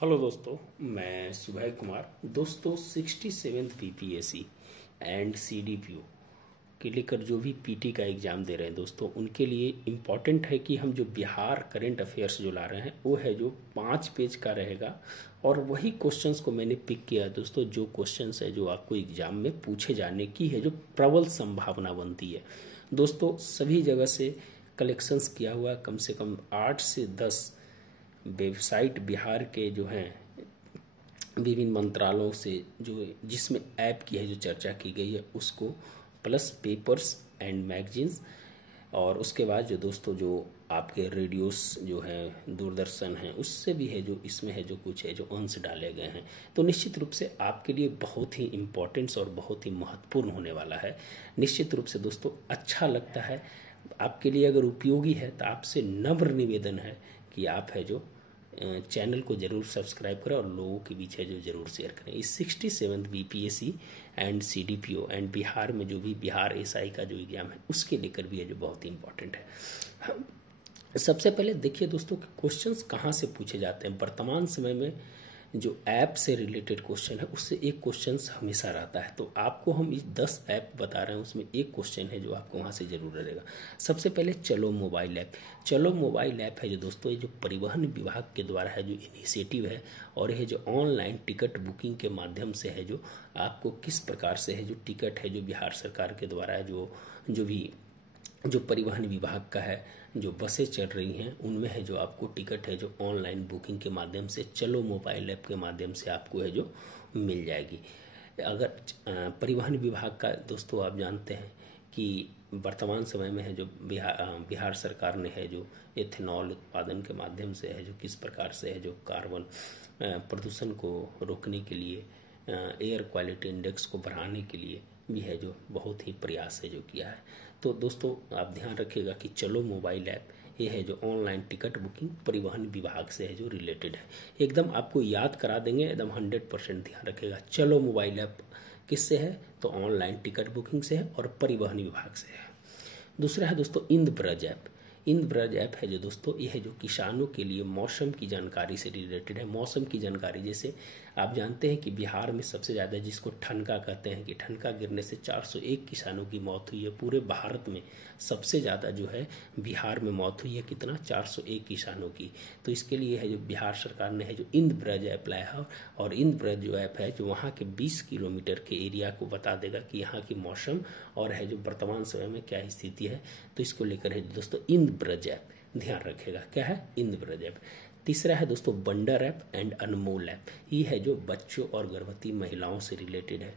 Hello दोस्तों, मैं सुबह कुमार। दोस्तों 67th बीपीएससी एंड सीडीपीओ के लेकर जो भी पीटी का एग्ज़ाम दे रहे हैं दोस्तों, उनके लिए इम्पॉर्टेंट है कि हम जो बिहार करंट अफेयर्स जो ला रहे हैं वो है जो 5 पेज का रहेगा। और वही क्वेश्चंस को मैंने पिक किया है दोस्तों, जो क्वेश्चंस है जो आपको एग्ज़ाम में पूछे जाने की है जो प्रबल संभावना बनती है। दोस्तों सभी जगह से कलेक्शंस किया हुआ कम से कम 8 से 10 वेबसाइट बिहार के जो हैं विभिन्न मंत्रालयों से जो जिसमें ऐप की है जो चर्चा की गई है उसको, प्लस पेपर्स एंड मैगजीन्स, और उसके बाद जो दोस्तों जो आपके रेडियोस जो हैं दूरदर्शन हैं उससे भी है जो इसमें है जो कुछ है जो अंश डाले गए हैं। तो निश्चित रूप से आपके लिए बहुत ही इम्पोर्टेंस और बहुत ही महत्वपूर्ण होने वाला है। निश्चित रूप से दोस्तों अच्छा लगता है, आपके लिए अगर उपयोगी है तो आपसे नम्र निवेदन है कि आप है जो चैनल को जरूर सब्सक्राइब करें और लोगों के बीच है जो जरूर शेयर करें। इस 67th BPSC and CDPO and Bihar में जो भी बिहार एसआई का जो एग्जाम है उसके लेकर भी है जो बहुत ही इंपॉर्टेंट है। सबसे पहले देखिए दोस्तों कि क्वेश्चंस कहाँ से पूछे जाते हैं। वर्तमान समय में जो ऐप से रिलेटेड क्वेश्चन है उससे एक क्वेश्चन हमेशा रहता है। तो आपको हम इस 10 ऐप बता रहे हैं, उसमें एक क्वेश्चन है जो आपको वहाँ से जरूर रहेगा। सबसे पहले चलो मोबाइल ऐप। चलो मोबाइल ऐप है जो दोस्तों, ये जो परिवहन विभाग के द्वारा है जो इनिशिएटिव है, और ये जो ऑनलाइन टिकट बुकिंग के माध्यम से है जो आपको किस प्रकार से है जो टिकट है जो बिहार सरकार के द्वारा है जो भी जो परिवहन विभाग का है जो बसें चल रही हैं उनमें है जो आपको टिकट है जो ऑनलाइन बुकिंग के माध्यम से चलो मोबाइल ऐप के माध्यम से आपको है जो मिल जाएगी। अगर परिवहन विभाग का दोस्तों आप जानते हैं कि वर्तमान समय में है जो बिहार सरकार ने है जो एथेनॉल उत्पादन के माध्यम से है जो किस प्रकार से है जो कार्बन प्रदूषण को रोकने के लिए, एयर क्वालिटी इंडेक्स को बढ़ाने के लिए भी है जो बहुत ही प्रयास है जो किया है। तो दोस्तों आप ध्यान रखिएगा कि चलो मोबाइल ऐप ये है जो ऑनलाइन टिकट बुकिंग परिवहन विभाग से है जो रिलेटेड है। एकदम आपको याद करा देंगे, एकदम 100% ध्यान रखिएगा। चलो मोबाइल ऐप किससे है तो ऑनलाइन टिकट बुकिंग से है और परिवहन विभाग से है। दूसरा है दोस्तों इंद्रब्रज ऐप। इंद्रब्रज ऐप है जो दोस्तों ये है जो किसानों के लिए मौसम की जानकारी से रिलेटेड है। मौसम की जानकारी जैसे आप जानते हैं कि बिहार में सबसे ज़्यादा जिसको ठनका कहते हैं कि ठनका गिरने से 401 किसानों की मौत हुई है। पूरे भारत में सबसे ज़्यादा जो है बिहार में मौत हुई है, कितना 401 किसानों की। तो इसके लिए है जो बिहार सरकार ने है जो इंद्रब्रज ऐप लाया है, और इंद्रब्रज जो ऐप है जो वहाँ के 20 किलोमीटर के एरिया को बता देगा कि यहाँ की मौसम और है जो वर्तमान समय में क्या स्थिति है। तो इसको लेकर है दोस्तों इंद्रब्रज ऐप, ध्यान रखेगा क्या है इंद्रब्रज ऐप। तीसरा है दोस्तों wonder app and Anmol app. ये है जो बच्चों और गर्भवती महिलाओं से रिलेटेड है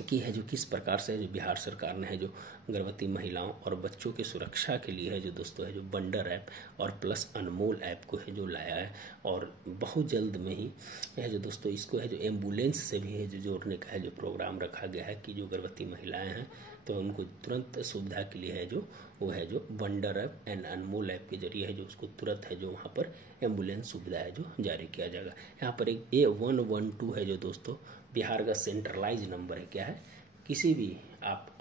कि है जो किस प्रकार से जो बिहार सरकार ने है जो गर्भवती महिलाओं और बच्चों की सुरक्षा के लिए है जो दोस्तों है जो वंडर ऐप और प्लस अनमोल ऐप को है जो लाया है। और बहुत जल्द में ही है जो दोस्तों इसको है जो एम्बुलेंस से भी है जो जोड़ने का है जो प्रोग्राम रखा गया है कि जो गर्भवती महिलाएं हैं तो उनको तुरंत सुविधा के लिए है जो वो है जो wonder app and Anmol app के जरिए है जो उसको तुरंत है जो वहाँ पर एम्बुलेंस सुविधा है जो जारी किया जाएगा। यहाँ पर एक A112 है जो दोस्तों बिहार का सेंट्रलाइज नंबर है। क्या है, किसी भी आप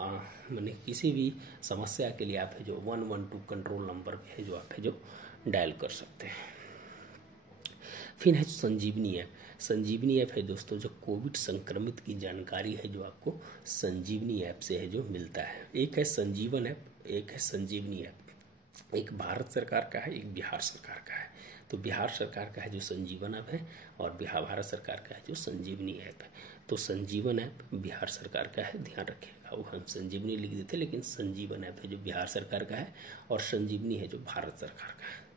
मैंने किसी भी समस्या के लिए आप है जो 112 कंट्रोल नंबर पे है जो आप है जो डायल कर सकते हैं। फिर है संजीवनी ऐप। संजीवनी ऐप है दोस्तों जो कोविड संक्रमित की जानकारी है जो आपको संजीवनी ऐप से है जो मिलता है। एक है संजीवन ऐप, एक है संजीवनी ऐप। एक भारत सरकार का है, एक बिहार सरकार का है। तो बिहार सरकार का है जो संजीवन ऐप है और भारत सरकार का है जो संजीवनी ऐप है। तो संजीवन ऐप बिहार सरकार का है, ध्यान रखिएगा। वो हम संजीवनी लिख देते लेकिन संजीवन ऐप है जो बिहार सरकार का है और संजीवनी है जो भारत सरकार का है।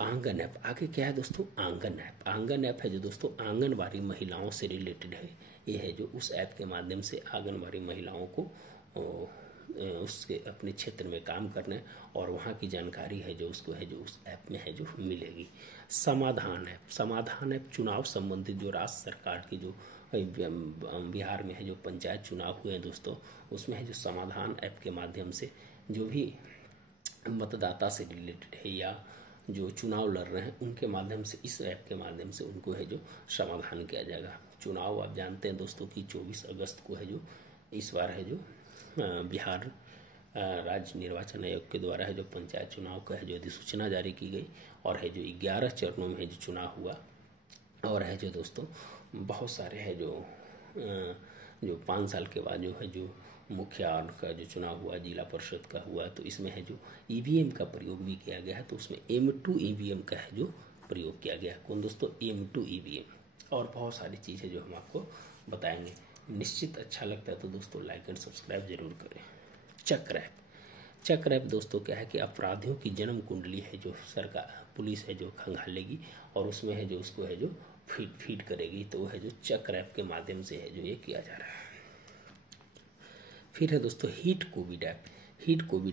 आंगन ऐप आगे क्या है दोस्तों, आंगन ऐप। आंगन ऐप है जो दोस्तों आंगनबाड़ी महिलाओं से रिलेटेड है। ये है जो उस ऐप के माध्यम से आंगनबाड़ी महिलाओं को उसके अपने क्षेत्र में काम करने और वहाँ की जानकारी है जो उसको है जो उस ऐप में है जो मिलेगी। समाधान ऐप। समाधान ऐप चुनाव संबंधित जो राज्य सरकार की जो बिहार में है जो पंचायत चुनाव हुए हैं दोस्तों, उसमें है जो समाधान ऐप के माध्यम से जो भी मतदाता से रिलेटेड है या जो चुनाव लड़ रहे हैं उनके माध्यम से इस ऐप के माध्यम से उनको है जो समाधान किया जाएगा। चुनाव आप जानते हैं दोस्तों कि 24 अगस्त को है जो इस बार है जो बिहार राज्य निर्वाचन आयोग के द्वारा है जो पंचायत चुनाव का है जो अधिसूचना जारी की गई और है जो 11 चरणों में है जो चुनाव हुआ और है जो दोस्तों बहुत सारे है जो 5 साल के बाद जो है जो मुखिया का जो चुनाव हुआ, जिला परिषद का हुआ, तो इसमें है जो ईवीएम का प्रयोग भी किया गया है। तो उसमें M2 ईवीएम का है जो प्रयोग किया गया है। कौन दोस्तों? M2 EVM. और बहुत सारी चीज़ है जो हम आपको बताएंगे। निश्चित अच्छा लगता है तो दोस्तों लाइक एंड सब्सक्राइब जरूर करें। चक रैप दोस्तों क्या है कि अपराधियों की जन्म कुंडली है जो सरकार पुलिस है जो खंगालेगी और उसमें है जो उसको है जो फीड करेगी, तो है जो चक रैप के माध्यम से है जो ये किया जा रहा है। फिर है दोस्तों हीट कोविड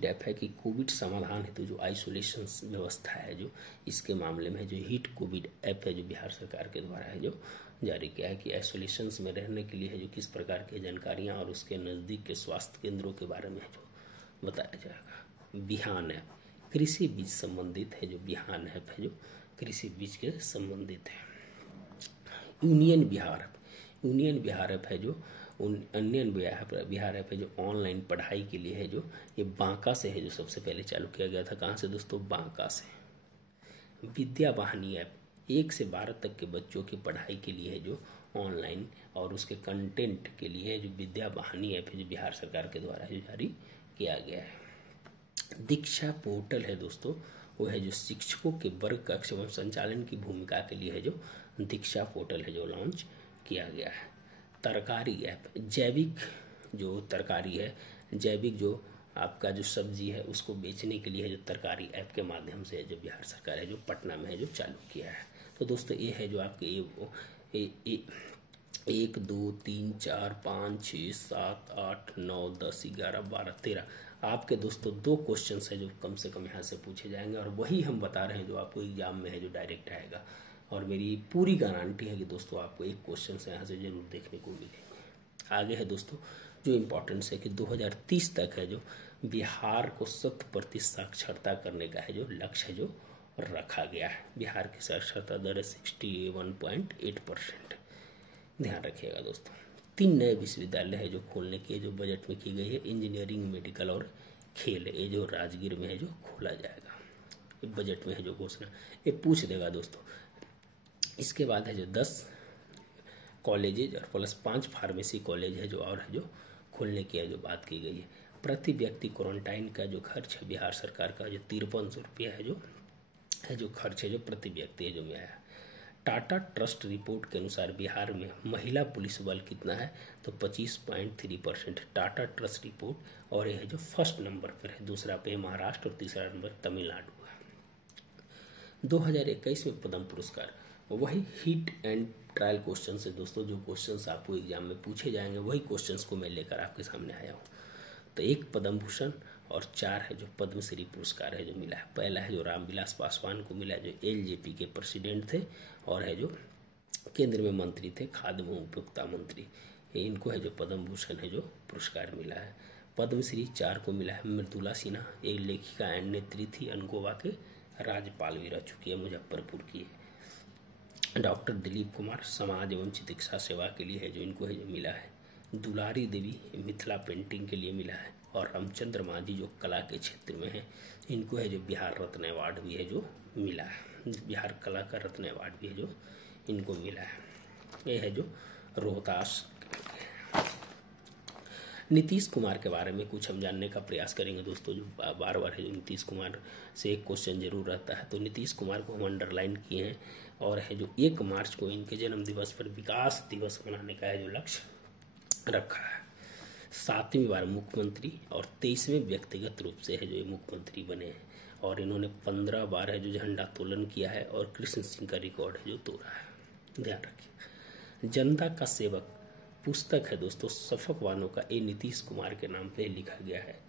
ऐप है कि कोविड समाधान हेतु जो आइसोलेशन व्यवस्था है जो इसके मामले में है जो हीट कोविड ऐप है जो बिहार सरकार के द्वारा है जो जारी किया है कि आइसोलेशन में रहने के लिए है जो किस प्रकार की जानकारियां और उसके नज़दीक के स्वास्थ्य केंद्रों के बारे में है जो बताया जाएगा। बिहान ऐप कृषि बीज संबंधित है जो बिहान ऐप है जो कृषि बीज के संबंधित है। यूनियन बिहार ऐप है जो बिहार ऐप है जो ऑनलाइन पढ़ाई के लिए है जो ये बांका से है जो सबसे पहले चालू किया गया था। कहाँ से दोस्तों? बांका से। विद्या वाहिनी ऐप 1 से 12 तक के बच्चों की पढ़ाई के लिए है जो ऑनलाइन और उसके कंटेंट के लिए जो विद्या वाहिनी ऐप है जो बिहार सरकार के द्वारा जो जारी किया गया है। दीक्षा पोर्टल है दोस्तों, वो है जो शिक्षकों के वर्ग कक्ष एवं संचालन की भूमिका के लिए है जो दीक्षा पोर्टल है जो लॉन्च किया गया है। तरकारी ऐप जैविक जो तरकारी है, जैविक जो आपका जो सब्जी है उसको बेचने के लिए जो तरकारी ऐप के माध्यम से जो बिहार सरकार है जो पटना में है जो चालू किया है। तो दोस्तों ये है जो आपके 1 2 3 4 5 6 7 8 9 10 11 12 13 आपके दोस्तों 2 क्वेश्चन है जो कम से कम यहाँ से पूछे जाएंगे और वही हम बता रहे हैं जो आपको एग्जाम में है जो डायरेक्ट आएगा। और मेरी पूरी गारंटी है कि दोस्तों आपको 1 क्वेश्चन से यहाँ से जरूर देखने को मिलेंगे। आगे है दोस्तों जो इम्पोर्टेंस है कि 2030 तक है जो बिहार को 100% साक्षरता करने का है जो लक्ष्य है जो रखा गया है। बिहार की साक्षरता दर है 61.8%। ध्यान रखिएगा दोस्तों। 3 नए विश्वविद्यालय है जो खोलने की जो बजट में की गई है। इंजीनियरिंग, मेडिकल और खेल ये जो राजगीर में है जो खोला जाएगा। ये बजट में है जो घोषणा ये पूछ देगा दोस्तों। इसके बाद है जो 10 कॉलेजेज और प्लस 5 फार्मेसी कॉलेज है जो और है जो खोलने की जो बात की गई है। प्रति व्यक्ति क्वारंटाइन का जो खर्च है बिहार सरकार का जो 5300 रुपया है जो खर्च है जो प्रति व्यक्ति है जो में आया। टाटा ट्रस्ट रिपोर्ट के अनुसार बिहार में महिला पुलिस बल कितना है तो 25.3% टाटा ट्रस्ट रिपोर्ट। और यह जो फर्स्ट नंबर पर है, दूसरा पे महाराष्ट्र और तीसरा नंबर तमिलनाडु है। 2021 में पद्म पुरस्कार वही हिट एंड ट्रायल क्वेश्चन है दोस्तों। जो क्वेश्चंस आपको एग्जाम में पूछे जाएंगे वही क्वेश्चंस को मैं लेकर आपके सामने आया हूँ। तो 1 पद्म भूषण और 4 है जो पद्मश्री पुरस्कार है जो मिला है। पहला है जो रामविलास पासवान को मिला जो LJP के प्रेसिडेंट थे और है जो केंद्र में मंत्री थे, खाद्य एवं उपभोक्ता मंत्री। इनको है जो पद्म भूषण है जो पुरस्कार मिला है। पद्मश्री 4 को मिला है मृदुला सिन्हा, एक लेखिका एंड नेत्री थी, अनगोवा के राज्यपाल भी रह चुकी है, मुजफ्फरपुर की है। डॉक्टर दिलीप कुमार समाज एवं चिकित्सा सेवा के लिए है जो इनको है जो मिला है। दुलारी देवी मिथिला पेंटिंग के लिए मिला है। और रामचंद्र मांझी जो कला के क्षेत्र में है इनको है जो बिहार रत्न अवार्ड भी है जो मिला है। बिहार कला का रत्न अवार्ड भी है जो इनको मिला है। ये है जो रोहतास। नीतीश कुमार के बारे में कुछ हम जानने का प्रयास करेंगे दोस्तों। जो बार बार है जो नीतीश कुमार से एक क्वेश्चन जरूर रहता है, तो नीतीश कुमार को हम अंडरलाइन किए हैं। और है जो 1 मार्च को इनके जन्म दिवस पर विकास दिवस मनाने का है जो लक्ष्य रखा है। 7वीं बार मुख्यमंत्री और 23वें व्यक्तिगत रूप से है जो ये मुख्यमंत्री बने हैं। और इन्होंने 15 बार है जो झंडोत्तोलन किया है और कृष्ण सिंह का रिकॉर्ड है जो तोड़ा है। ध्यान रखिए। जनता का सेवक पुस्तक है दोस्तों सफक वानों का, ये नीतीश कुमार के नाम पे लिखा गया है।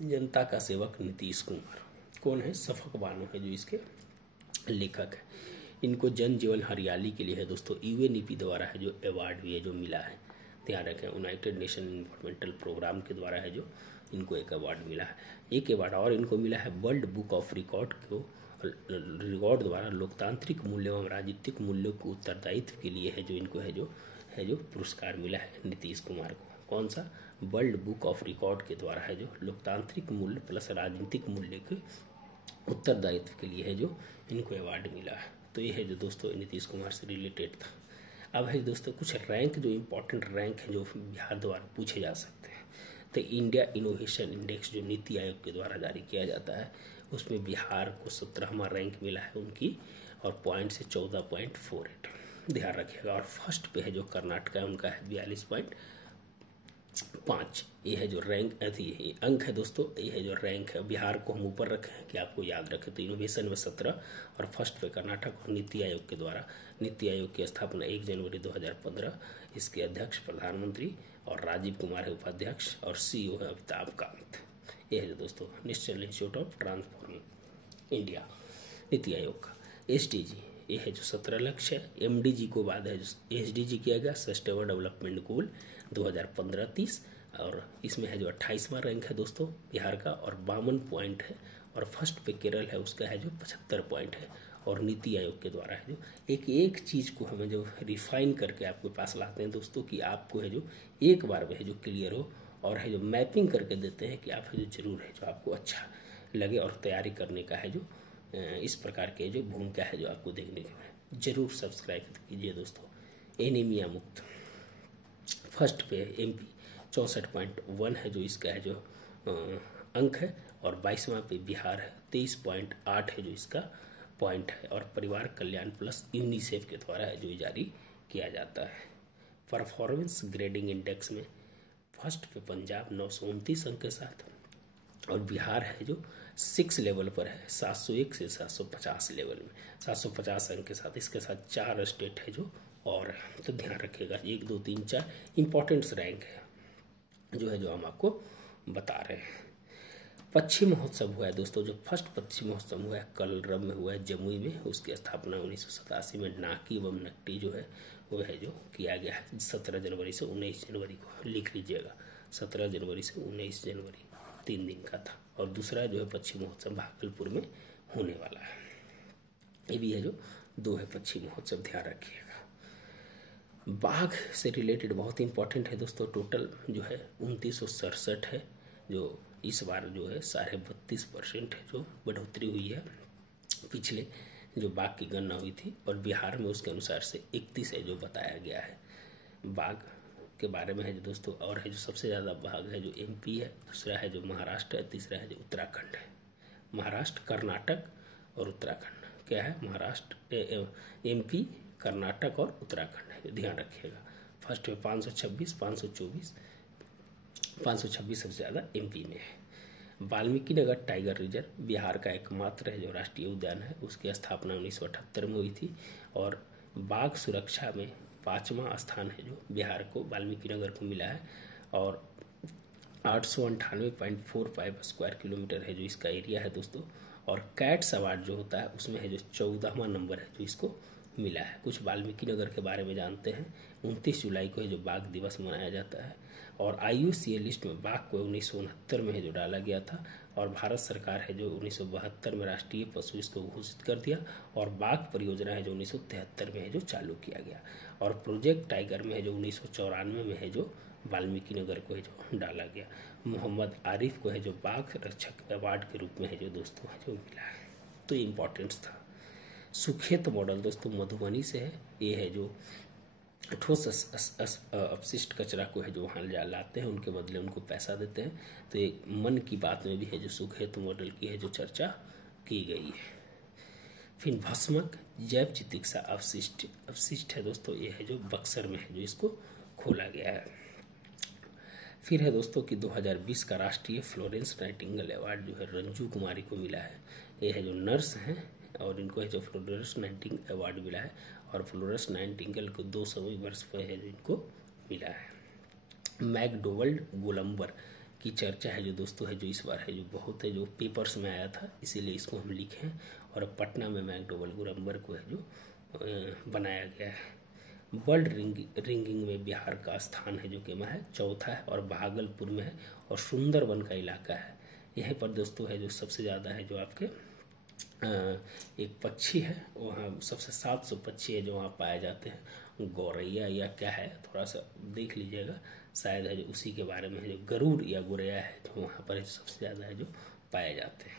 जनता का सेवक नीतीश कुमार कौन है? सफक वानों है जो इसके लेखक है। इनको जन जीवन हरियाली के लिए है दोस्तों UNEP द्वारा है जो अवार्ड भी है जो मिला है। ध्यान रखें, यूनाइटेड नेशन इन्वायरमेंटल प्रोग्राम के द्वारा है जो इनको एक अवार्ड मिला है। एक अवार्ड और इनको मिला है वर्ल्ड बुक ऑफ रिकॉर्ड को रिकॉर्ड द्वारा लोकतांत्रिक मूल्य एवं राजनीतिक मूल्यों के उत्तरदायित्व के लिए है जो इनको है जो पुरस्कार मिला है नीतीश कुमार को। कौन सा? वर्ल्ड बुक ऑफ रिकॉर्ड के द्वारा है जो लोकतांत्रिक मूल्य प्लस राजनीतिक मूल्य के उत्तरदायित्व के लिए है जो इनको अवार्ड मिला है। तो ये है जो दोस्तों नीतीश कुमार से रिलेटेड था। अब है दोस्तों कुछ रैंक, जो इम्पोर्टेंट रैंक है जो बिहार द्वारा पूछे जा सकते हैं। तो इंडिया इनोवेशन इंडेक्स जो नीति आयोग के द्वारा जारी किया जाता है, उसमें बिहार को 17वां रैंक मिला है उनकी, और पॉइंट से 14.48 ध्यान रखिएगा। और फर्स्ट पे है जो कर्नाटक है, उनका है 42.5। ये है जो रैंक ये अंक है दोस्तों, ये है जो रैंक है। बिहार को हम ऊपर रखे हैं कि आपको याद रखें। तो इनोवेशन में 17 और फर्स्ट पे कर्नाटक। और नीति आयोग के द्वारा, नीति आयोग की स्थापना 1 जनवरी 2015। इसके अध्यक्ष प्रधानमंत्री और राजीव कुमार है उपाध्यक्ष, और CEO है अमिताभ कांत। ये है जो दोस्तों national institute of transforming India, NITI Aayog का। SDG ये है जो 17 लक्ष्य है। MDG को बाद है जो SDG किया गया, सस्टेनेबल डेवलपमेंट गोल 2015-30, और इसमें है जो 28वां रैंक है दोस्तों बिहार का, और 52 पॉइंट है। और फर्स्ट पे केरल है, उसका है जो 75 पॉइंट है। और नीति आयोग के द्वारा है जो एक एक चीज़ को हमें जो रिफाइन करके आपके पास लाते हैं दोस्तों, कि आपको है जो एक बार में है जो क्लियर हो, और है जो मैपिंग करके देते हैं कि आप है जो जरूर है जो आपको अच्छा लगे, और तैयारी करने का है जो इस प्रकार के जो भूमिका है जो आपको देखने को है। जरूर सब्सक्राइब कीजिए दोस्तों। एनीमिया मुक्त फर्स्ट पे MP 64.1 है जो इसका है जो अंक है, और 22वां पे बिहार है 23.8 है जो इसका पॉइंट है। और परिवार कल्याण प्लस यूनिसेफ के द्वारा है जो जारी किया जाता है। परफॉर्मेंस ग्रेडिंग इंडेक्स में फर्स्ट पे पंजाब 929 अंक के साथ, और बिहार है जो 6 लेवल पर है, 701 से 750 लेवल में, 750 अंक के साथ। इसके साथ 4 स्टेट है जो और, तो ध्यान रखिएगा 1 2 3 4 इंपॉर्टेंट्स रैंक है जो है जो हम आपको बता रहे हैं। पक्षी महोत्सव हुआ है दोस्तों, जो फर्स्ट पक्षी महोत्सव हुआ है कलरव में हुआ है जमुई में। उसकी स्थापना 1987 में नाकी एवं नकटी जो है वो है जो किया गया है 17 जनवरी से 19 जनवरी को, लिख लीजिएगा 17 जनवरी से 19 जनवरी 3 दिन का था। और दूसरा जो है पक्षी महोत्सव भागलपुर में होने वाला है। ये भी है जो 2 है पक्षी महोत्सव, ध्यान रखिएगा। बाघ से रिलेटेड बहुत इंपॉर्टेंट है दोस्तों। टोटल जो है 2967 है, जो इस बार जो है 32.5% है जो बढ़ोतरी हुई है पिछले जो बाघ की गणना हुई थी। और बिहार में उसके अनुसार से 31 है जो बताया गया है बाघ के बारे में है जो दोस्तों। और है जो सबसे ज़्यादा बाघ है जो MP है, दूसरा है जो महाराष्ट्र है, तीसरा है जो उत्तराखंड है। महाराष्ट्र, कर्नाटक और उत्तराखंड क्या है, महाराष्ट्र, MP, कर्नाटक और उत्तराखंड है, ध्यान रखिएगा। फर्स्ट में 526, 526 सबसे ज़्यादा MP में है। वाल्मीकि नगर टाइगर रिजर्व बिहार का एकमात्र है जो राष्ट्रीय उद्यान है। उसकी स्थापना 1978 में हुई थी। और बाघ सुरक्षा में 5वां स्थान है जो बिहार को, वाल्मीकि नगर को मिला है। और 898.45 स्क्वायर किलोमीटर है जो इसका एरिया है दोस्तों। और कैट्स अवार्ड जो होता है उसमें है जो 14वां नंबर है जो इसको मिला है। कुछ वाल्मीकि नगर के बारे में जानते हैं। 29 जुलाई को है जो बाघ दिवस मनाया जाता है। और IUCN लिस्ट में बाघ को 1969 में है जो डाला गया था। और भारत सरकार है जो 1972 में राष्ट्रीय पशु इसको घोषित कर दिया। और बाघ परियोजना है जो 1973 में है जो चालू किया गया। और प्रोजेक्ट टाइगर में है जो 1994 में है जो वाल्मीकि नगर को है जो डाला गया। मोहम्मद आरिफ को है जो बाघ रक्षक अवार्ड के रूप में है जो दोस्तों है जो मिला है। तो ये इम्पोर्टेंट्स था। सुखेत मॉडल दोस्तों मधुबनी से है। ये है जो ठोस अपशिष्ट कचरा को है जो वहाँ लाते हैं, उनके बदले उनको पैसा देते हैं। तो ये मन की बात में भी है जो सुखेत मॉडल की है जो चर्चा की गई है। फिर भस्मक जैव चिकित्सा अपशिष्ट है दोस्तों, ये है जो बक्सर में है जो इसको खोला गया है। फिर है दोस्तों कि 2020 का राष्ट्रीय फ्लोरेंस नाइटिंगेल अवार्ड जो है रंजू कुमारी को मिला है। ये है जो नर्स हैं और इनको है जो फ्लोरेंस नाइटिंगेल अवार्ड मिला है। और फ्लोरेंस नाइटिंगेल को 200वें वर्ष पर है जो इनको मिला है। मैकडोवेल गोलंबर की चर्चा है जो दोस्तों है जो इस बार है जो बहुत है जो पेपर्स में आया था, इसीलिए इसको हम लिखे हैं। और पटना में मैकडोवेल गोलंबर को है जो बनाया गया है। वर्ल्ड रिंगिंग में बिहार का स्थान है जो कि है 4था है। और भागलपुर में है। और सुंदरवन का इलाका है, यहीं पर दोस्तों है जो सबसे ज़्यादा है जो आपके एक पक्षी है वहाँ, सबसे 700 पक्षी है जो वहाँ पाए जाते हैं। गौरैया या क्या है, थोड़ा सा देख लीजिएगा, शायद है जो उसी के बारे में है जो गरुड़ या गोरैया है जो वहाँ पर सबसे ज़्यादा है जो पाए जाते हैं।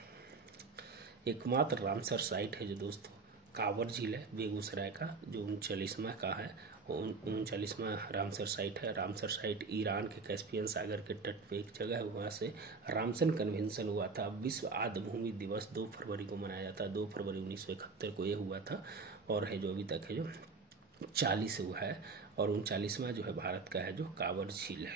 एकमात्र रामसर साइट है जो दोस्तों कांवर झील है बेगूसराय का, जो 39वां का है, 39वां रामसर साइट है। रामसर साइट ईरान के कैस्पियन सागर के तट पे एक जगह है, वहाँ से रामसन कन्वेंशन हुआ था। विश्व आर्द्र भूमि दिवस 2 फरवरी को मनाया जाता है, 2 फरवरी 1971 को ये हुआ था, और है जो अभी तक है जो 40 हुआ है। और 39वां जो है भारत का है जो कांवर झील है,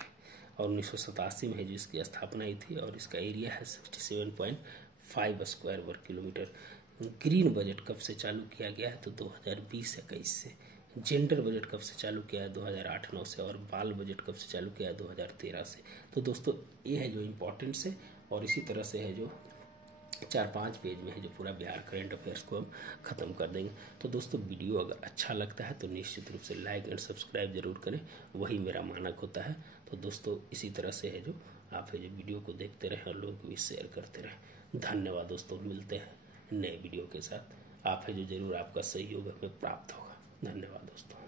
और 1987 में है जो इसकी स्थापना हुई थी, और इसका एरिया है 67.5 स्क्वायर वर्ग किलोमीटर। ग्रीन बजट कब से चालू किया गया है, तो 2020-21 से। जेंडर बजट कब से चालू किया है, 2008-9 से। और बाल बजट कब से चालू किया है, 2013 से। तो दोस्तों ये है जो इम्पोर्टेंट्स है, और इसी तरह से है जो 4-5 पेज में है जो पूरा बिहार करंट अफेयर्स को हम ख़त्म कर देंगे। तो दोस्तों वीडियो अगर अच्छा लगता है तो निश्चित रूप से लाइक एंड सब्सक्राइब जरूर करें, वही मेरा मानक होता है। तो दोस्तों इसी तरह से है जो आप है जो वीडियो को देखते रहें और लोगों को भी शेयर करते रहें। धन्यवाद दोस्तों, मिलते हैं नए वीडियो के साथ। आप है जो जरूर आपका सहयोग हमें प्राप्त होगा। धन्यवाद दोस्तों।